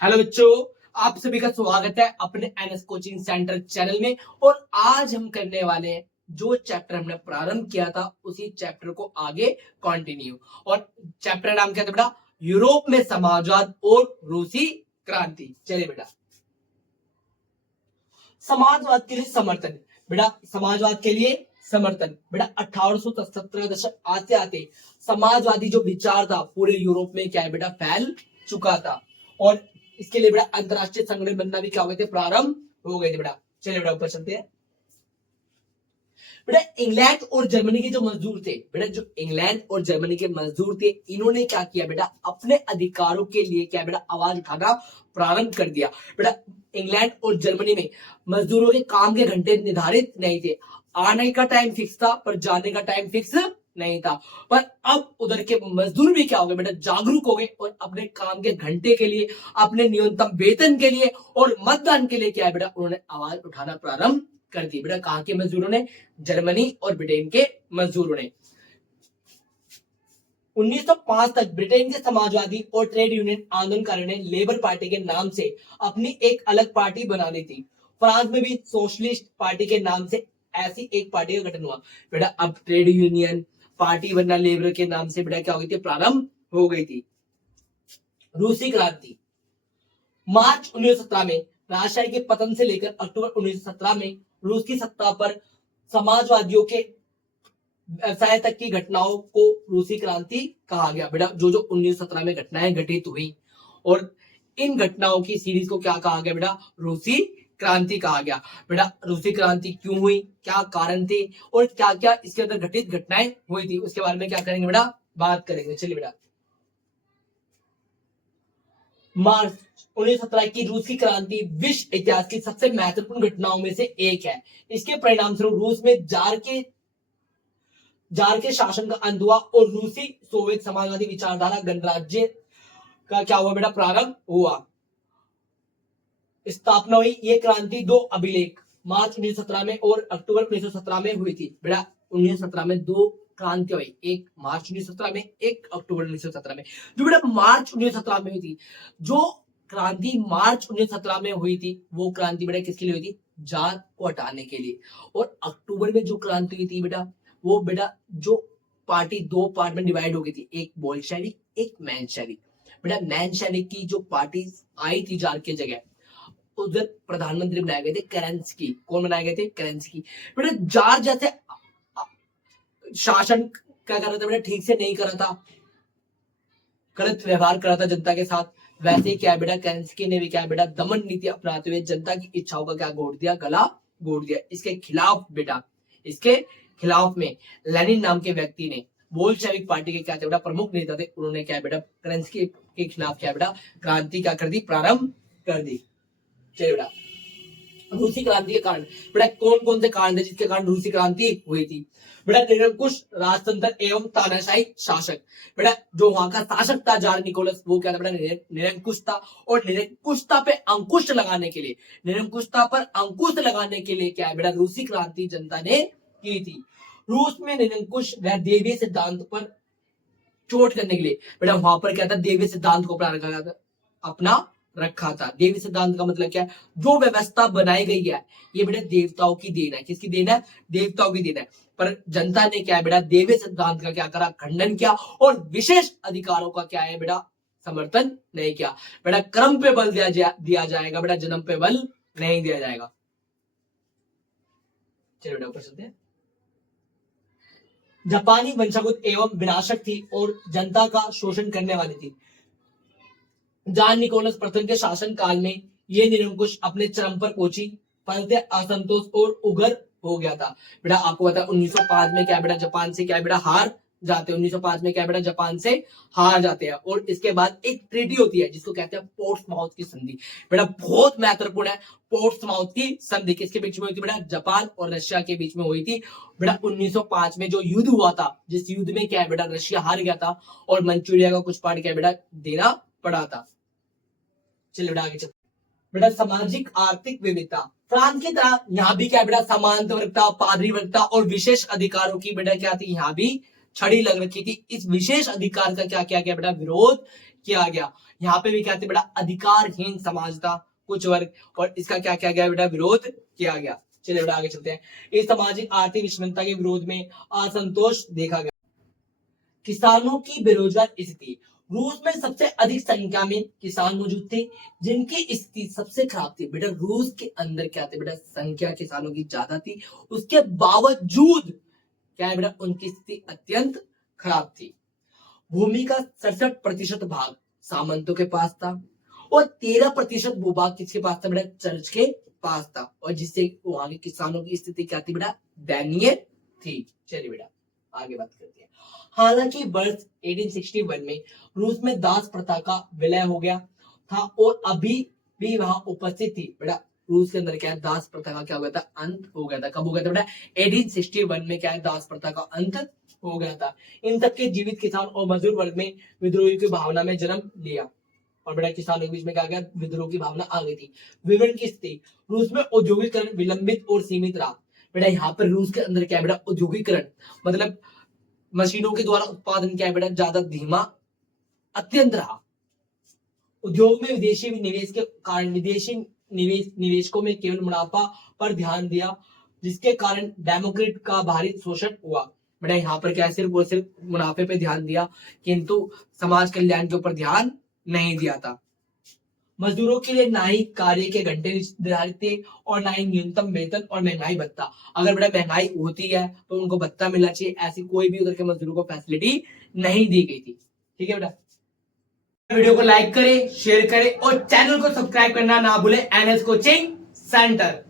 Hello बच्चों, आप सभी का स्वागत है अपने एनएस कोचिंग सेंटर चैनल में। और आज हम करने वाले हैं जो चैप्टर हमने प्रारंभ किया था उसी चैप्टर को आगे कंटिन्यू। और चैप्टर नाम क्या था बेटा? यूरोप में समाजवाद और रूसी क्रांति। चलिए बेटा, समाजवाद के लिए समर्थन। बेटा समाजवाद के लिए समर्थन बेटा 1870 दशक आते आते समाजवादी जो विचार था पूरे यूरोप में क्या है बेटा फैल चुका था। और इसके लिए बेटा अंतरराष्ट्रीय संगठन बनना भी क्या हो गए थे, प्रारंभ हो गए थे बेटा। चलिए बेटा ऊपर चलते हैं। बेटा इंग्लैंड और जर्मनी के जो मजदूर थे, बेटा जो इंग्लैंड और जर्मनी के मजदूर थे, इन्होंने क्या किया बेटा, अपने अधिकारों के लिए क्या बेटा आवाज उठाना प्रारंभ कर दिया। बेटा इंग्लैंड और जर्मनी में मजदूरों के काम के घंटे निर्धारित नहीं थे। आने का टाइम फिक्स था पर जाने का टाइम फिक्स नहीं था। पर अब उधर के मजदूर भी क्या हो गए बेटा, जागरूक हो गए और अपने काम के घंटे के लिए, अपने न्यूनतम वेतन के लिए और मतदान के लिए क्या है बेटा, उन्होंने आवाज उठाना प्रारंभ कर दी। बेटा कहां के मजदूरों ने? जर्मनी और ब्रिटेन के मजदूरों ने। 1905 तक ब्रिटेन के समाजवादी और ट्रेड यूनियन आंदोलनकारियों ने लेबर पार्टी के नाम से अपनी एक अलग पार्टी बना दी थी। फ्रांस में भी सोशलिस्ट पार्टी के नाम से ऐसी एक पार्टी का गठन हुआ। बेटा अब ट्रेड यूनियन पार्टी बनना लेबर के नाम से बेटा क्या हो गई थी, प्रारंभ हो गई थी। रूसी क्रांति मार्च 1917 में राजशाही के पतन से लेकर अक्टूबर 1917 में रूस की सत्ता पर समाजवादियों के व्यवसाय तक की घटनाओं को रूसी क्रांति कहा गया। बेटा जो जो 1917 में घटनाएं घटित हुई और इन घटनाओं की सीरीज को क्या कहा गया बेटा, रूसी क्रांति कहा गया। बेटा रूसी क्रांति क्यों हुई, क्या कारण थे और क्या क्या इसके अंदर घटित घटनाएं हुई थी, उसके बारे में क्या करेंगे बेटा, बात करेंगे। चलिए बेटा, मार्च 1917 की रूसी क्रांति विश्व इतिहास की सबसे महत्वपूर्ण घटनाओं में से एक है। इसके परिणाम स्वरूप रूस में जार के शासन का अंत हुआ और रूसी सोवियत समाजवादी विचारधारा गणराज्य का क्या हुआ बेटा, प्रारंभ हुआ, स्थापना हुई। ये क्रांति दो अभिलेख मार्च 1917 में और अक्टूबर 1917 में हुई थी। बेटा 1917 में दो क्रांति हुई, एक मार्च 1917 में, एक अक्टूबर 1917 में। जो बेटा मार्च 1917 में हुई थी, जो क्रांति मार्च 1917 में हुई थी, वो क्रांति बेटा किसके लिए हुई थी, जार को हटाने के लिए। और अक्टूबर में जो क्रांति हुई थी बेटा, वो बेटा जो पार्टी दो पार्ट में डिवाइड हो गई थी, एक बोल्शेविक एक मेंशेविक। बेटा मेंशेविक की जो पार्टी आई थी जार की जगह, उधर प्रधानमंत्री बनाए गए थे केरेंस्की। कौन बनाए गए थे? केरेंस्की। बेटा जार जैसे शासन क्या कर रहा था बेटा, ठीक से नहीं कर रहा था, गलत व्यवहार कर रहा था जनता के साथ। वैसे ही क्या बेटा केरेंस्की ने भी क्या बेटा दमन नीति अपनाते हुए जनता की इच्छाओं का क्या घोट दिया, गला घोट दिया। इसके खिलाफ बेटा, इसके खिलाफ में लेनिन नाम के व्यक्ति ने, बोल्शेविक पार्टी के क्या थे बेटा, प्रमुख नेता थे, उन्होंने क्या बेटा केरेंस्की के खिलाफ क्या बेटा क्रांति क्या कर दी, प्रारंभ कर दी। चलिए बेटा, रूसी क्रांति के कारण बेटा कौन कौन से कारण थे जिसके कारण रूसी क्रांति हुई थी? बेटा निरंकुश राजतंत्र एवं तानाशाही शासक। बेटा जो वहां का शासक था जार निकोलस, वो क्या था बेटा, निरंकुश था। और निरंकुशता पे अंकुश लगाने के लिए, निरंकुशता पर अंकुश लगाने के लिए क्या है बेटा, रूसी क्रांति जनता ने की थी। रूस में निरंकुश व देवीय सिद्धांत पर चोट करने के लिए बेटा वहां पर क्या था, देवीय सिद्धांत को अपना रखा था। देवी सिद्धांत का मतलब क्या है, जो व्यवस्था बनाई गई है ये बेटा देवताओं की देन है। किसकी देन है? देवताओं की देन है। पर जनता ने क्या है बेटा, देवी सिद्धांत का क्या करा, खंडन किया और विशेष अधिकारों का क्या है बेटा, समर्थन नहीं किया। बेटा कर्म पे बल दिया जाएगा बेटा, जन्म पे बल नहीं दिया जाएगा। चलो बेटा ऊपर चलते हैं। जापानी वंशागत एवं विनाशक थी और जनता का शोषण करने वाली थी। जार निकोलस प्रथम के शासन काल में ये निरंकुश अपने चरम पर पहुंची, फलते असंतोष और उग्र हो गया था। बेटा आपको पता है 1905 में क्या बेटा जापान से क्या बेटा हार जाते हैं। 1905 में क्या बेटा जापान से हार जाते हैं और इसके बाद एक ट्रीटी होती है जिसको कहते हैं पोर्ट्समाउथ की संधि। बेटा बहुत महत्वपूर्ण है पोर्ट्समाउथ की संधि। किसके बीच में हुई थी बेटा? जापान और रशिया के बीच में हुई थी। बेटा 1905 में जो युद्ध हुआ था, जिस युद्ध में क्या है बेटा रशिया हार गया था और मंचूरिया का कुछ पार्ट क्या बेटा देना पड़ा था। चलिए बेटा आगे चलते। बेटा सामाजिक आर्थिक विविधता, फ्रांस की तरह यहाँ भी क्या बेटा समानता वर्गता, पादरी वर्गता और विशेष अधिकारों की बेटा क्या थी, यहाँ भी छड़ी लग रखी थी। इस विशेष अधिकार का क्या किया गया बेटा, विरोध किया गया। यहाँ पे भी क्या थे बेटा, अधिकारहीन समाज था कुछ वर्ग, और इसका क्या किया गया बेटा, विरोध किया गया। चलिए बेटा आगे चलते हैं। इस सामाजिक आर्थिक विषमता के विरोध में असंतोष देखा गया। किसानों की बेरोजगार स्थिति, रूस में सबसे अधिक संख्या में किसान मौजूद थे जिनकी स्थिति सबसे खराब थी। बेटा रूस के अंदर क्या थे बेटा, संख्या किसानों की ज्यादा थी, उसके बावजूद क्या है बेटा, उनकी स्थिति अत्यंत खराब थी। भूमि का 67% भाग सामंतों के पास था और 13% भूभाग किसके पास था बेटा, चर्च के पास था, और जिससे वहां के किसानों की स्थिति क्या थी बेटा, दयनीय थी। चलिए बेटा आगे बात करते हैं। हालांकि वर्ष 1861 में रूस में दास प्रथा का विलय हो गया था और अभी भी वहां उपस्थित थी। बेटा रूस के अंदर क्या है, दास प्रथा का क्या हो गया था, अंत हो गया था। कब हो गया था बेटा, 1861 में क्या है, दास प्रथा का अंत हो गया था। इन सबके जीवित किसान और मजदूर वर्ग में विद्रोही की भावना में जन्म लिया, और बेटा किसानों के बीच में क्या गया, विद्रोह की भावना आ गई थी। विवरण की स्थिति, रूस में औद्योगिकरण विलंबित और सीमित रहा। बेटा यहाँ पर रूस के अंदर क्या है बेटा, औद्योगिकरण मतलब मशीनों के द्वारा उत्पादन क्या है बेटा, ज्यादा धीमा अत्यंत रहा। उद्योग में विदेशी निवेश के कारण विदेशी निवेशकों में केवल मुनाफा पर ध्यान दिया, जिसके कारण डेमोक्रेट का भारी शोषण हुआ। बेटा यहाँ पर क्या है, सिर्फ और सिर्फ मुनाफे पे ध्यान दिया, किंतु समाज कल्याण के ऊपर ध्यान नहीं दिया था। मजदूरों के लिए ना ही कार्य के घंटे निर्धारित थे और ना ही न्यूनतम वेतन और महंगाई भत्ता। अगर बेटा महंगाई होती है तो उनको भत्ता मिलना चाहिए, ऐसी कोई भी उधर के मजदूरों को फैसिलिटी नहीं दी गई थी। ठीक है बेटा, वीडियो को लाइक करें, शेयर करें और चैनल को सब्सक्राइब करना ना भूलें। NS coaching centre.